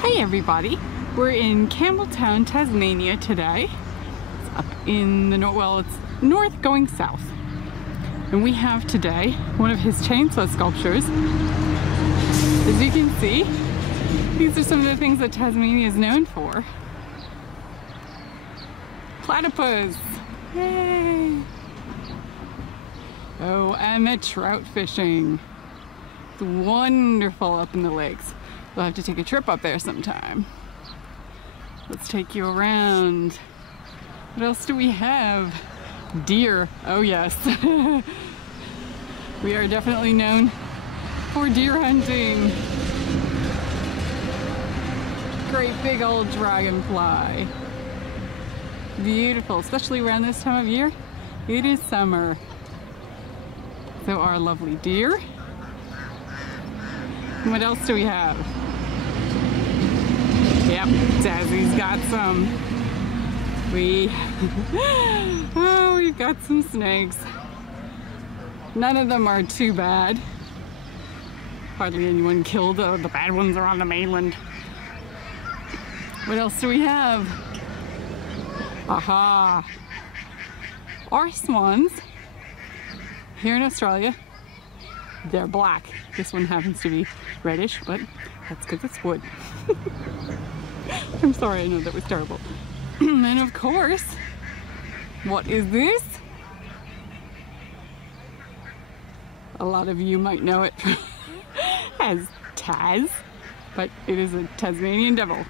Hey everybody, we're in Campbell Town, Tasmania today. It's up in the it's north going south. And we have today one of his chainsaw sculptures. As you can see, these are some of the things that Tasmania is known for. Platypus! Yay! Oh, and the trout fishing. It's wonderful up in the lakes. We'll have to take a trip up there sometime. Let's take you around. What else do we have? Deer. Oh yes. We are definitely known for deer hunting. Great big old dragonfly. Beautiful, especially around this time of year. It is summer. So our lovely deer. And what else do we have? Yep, Dazzy's got some. We've got some snakes. None of them are too bad. Hardly anyone killed, though. The bad ones are on the mainland. What else do we have? Aha! Our swans here in Australia, they're black. This one happens to be reddish, but that's because it's wood. I'm sorry, I know that was terrible. And of course, what is this? A lot of you might know it as Taz, but it is a Tasmanian devil.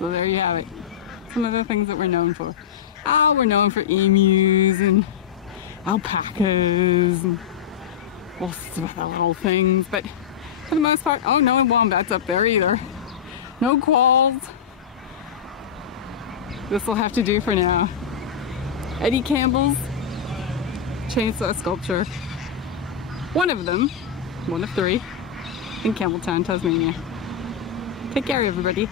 So there you have it. Some of the things that we're known for. Oh, we're known for emus and alpacas and all sorts of other little things, but for the most part, oh, no wombats up there either. No quolls. This will have to do for now. Eddie Campbell's chainsaw sculpture. One of them, one of three, in Campbell Town, Tasmania. Take care, everybody.